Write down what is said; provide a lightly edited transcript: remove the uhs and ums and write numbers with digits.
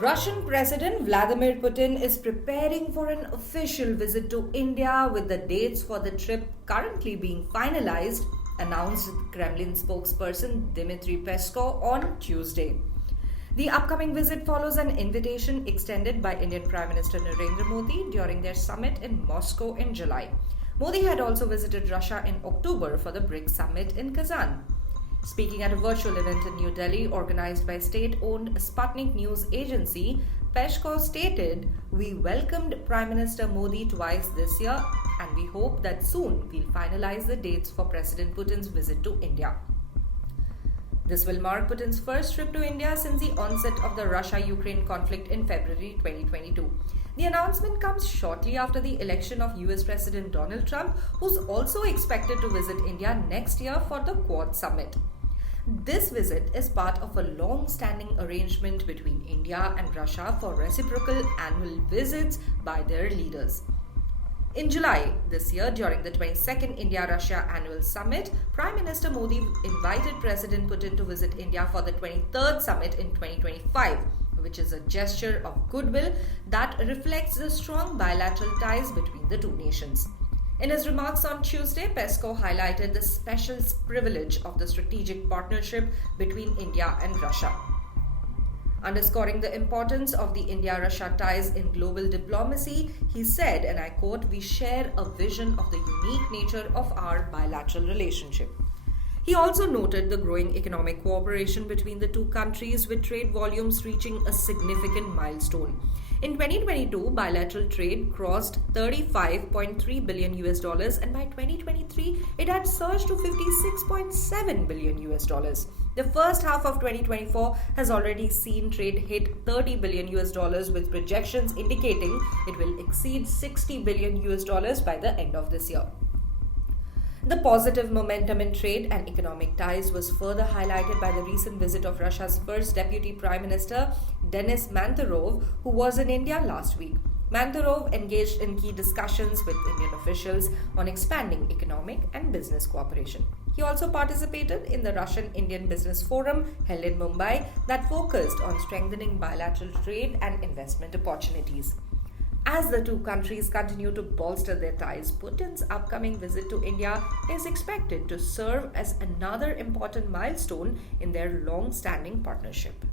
Russian President Vladimir Putin is preparing for an official visit to India with the dates for the trip currently being finalized, announced Kremlin spokesperson Dmitry Peskov on Tuesday. The upcoming visit follows an invitation extended by Indian Prime Minister Narendra Modi during their summit in Moscow in July. Modi had also visited Russia in October for the BRICS summit in Kazan. Speaking at a virtual event in New Delhi organized by state-owned Sputnik News Agency, Peskov stated, "We welcomed Prime Minister Modi twice this year and we hope that soon we'll finalize the dates for President Putin's visit to India." This will mark Putin's first trip to India since the onset of the Russia-Ukraine conflict in February 2022. The announcement comes shortly after the election of US President Donald Trump, who's also expected to visit India next year for the Quad Summit. This visit is part of a long-standing arrangement between India and Russia for reciprocal annual visits by their leaders. In July this year, during the 22nd India-Russia Annual Summit, Prime Minister Modi invited President Putin to visit India for the 23rd Summit in 2025, which is a gesture of goodwill that reflects the strong bilateral ties between the two nations. In his remarks on Tuesday, Peskov highlighted the special privilege of the strategic partnership between India and Russia. Underscoring the importance of the India-Russia ties in global diplomacy, he said, and I quote, "We share a vision of the unique nature of our bilateral relationship." He also noted the growing economic cooperation between the two countries, with trade volumes reaching a significant milestone. In 2022, bilateral trade crossed $35.3 billion and by 2023, it had surged to $56.7 billion. The first half of 2024 has already seen trade hit $30 billion with projections indicating it will exceed $60 billion by the end of this year. The positive momentum in trade and economic ties was further highlighted by the recent visit of Russia's first Deputy Prime Minister, Denis Manturov, who was in India last week. Manturov engaged in key discussions with Indian officials on expanding economic and business cooperation. He also participated in the Russian-Indian Business Forum held in Mumbai that focused on strengthening bilateral trade and investment opportunities. As the two countries continue to bolster their ties, Putin's upcoming visit to India is expected to serve as another important milestone in their long-standing partnership.